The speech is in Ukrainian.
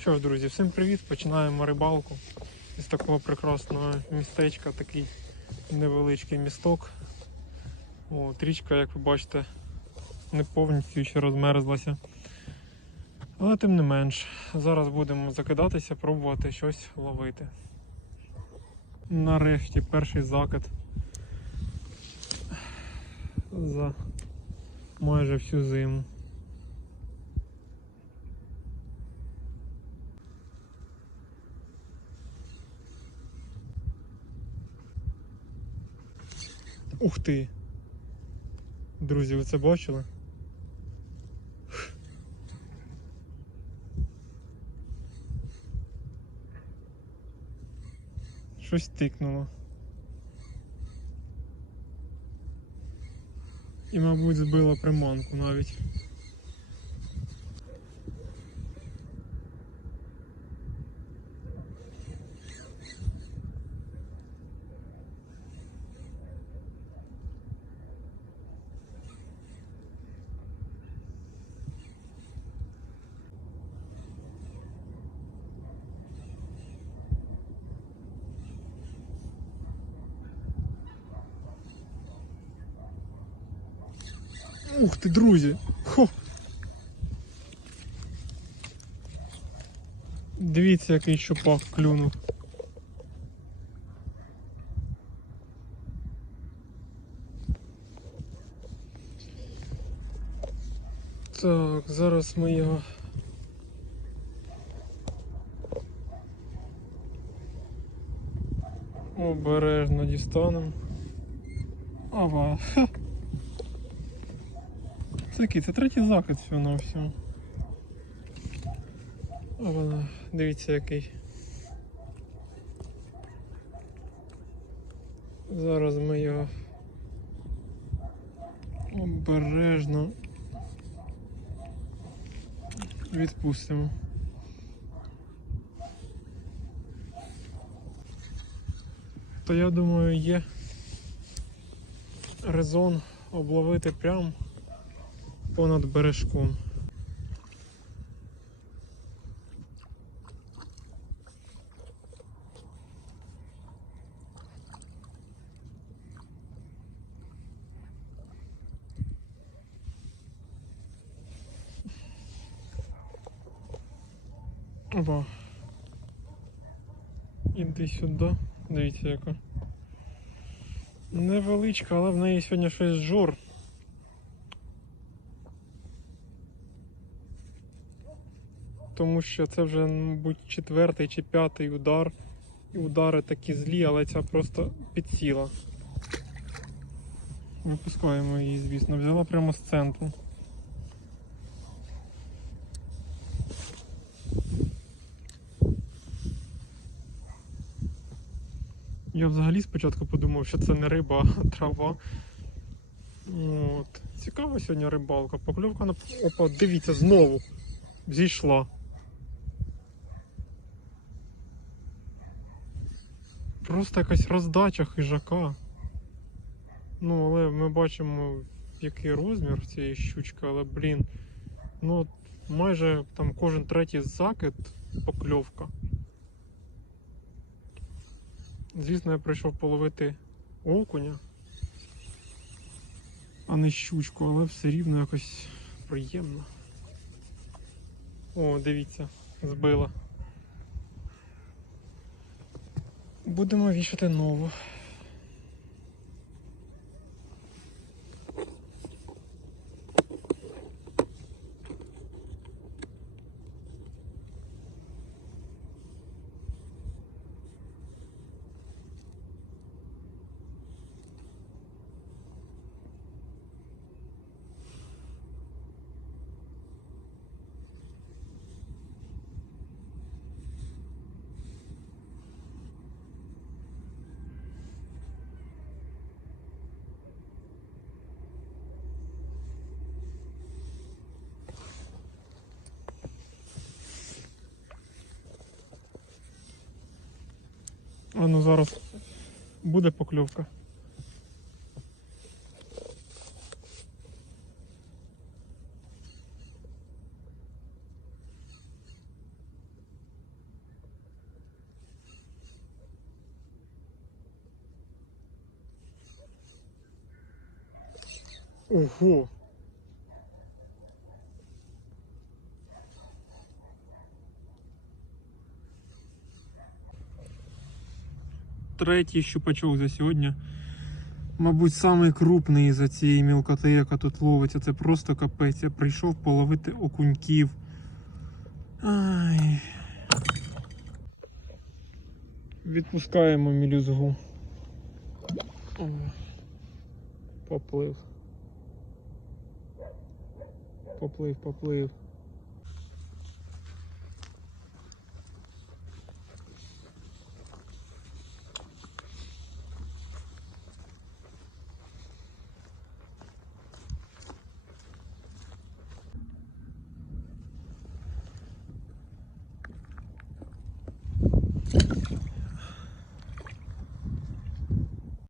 Що ж, друзі, всім привіт! Починаємо рибалку з такого прекрасного містечка, такий невеличкий місток. О, річка, як ви бачите, не повністю ще розмерзлася. Але тим не менш, зараз будемо закидатися, пробувати щось ловити. Нарешті перший закид за майже всю зиму. Ух ти! Друзі, ви це бачили? Щось тикнуло. І, мабуть, збило приманку навіть. Ух ти, друзі! Хо! Дивіться, який щупак клюнув. Так, зараз ми його. Обережно дістанемо. Ава. Ха. Це? Це третій закид всього на всього. А вона, дивіться який. Зараз ми його обережно відпустимо. То я думаю є резон обловити прям понад бережком. Опа. Іди сюди. Дивіться яка. Невеличка, але в неї сьогодні щось жор. Тому що це вже, мабуть, четвертий чи п'ятий удар. І удари такі злі, але ця просто підсіла. Випускаємо її, звісно, взяла прямо з центру. Я взагалі спочатку подумав, що це не риба, а трава. От. Цікава сьогодні рибалка. Покльовка на Опа, дивіться, знову зійшла. Просто якась роздача хижака. Ну, але ми бачимо, який розмір цієї щучки, але, блін, ну майже там кожен третій закид покльовка. Звісно, я прийшов половити окуня, а не щучку, але все рівно якось приємно. О, дивіться, збила. Будемо вішати нову. А ну зараз буде покльовка. Ого! Третій щупачок за сьогодні. Мабуть, самий за цієї мілкоти, яка тут ловиться. Це просто капець. Я прийшов половити окуньків. Ай. Відпускаємо мілюзгу. Поплив. Поплив, поплив.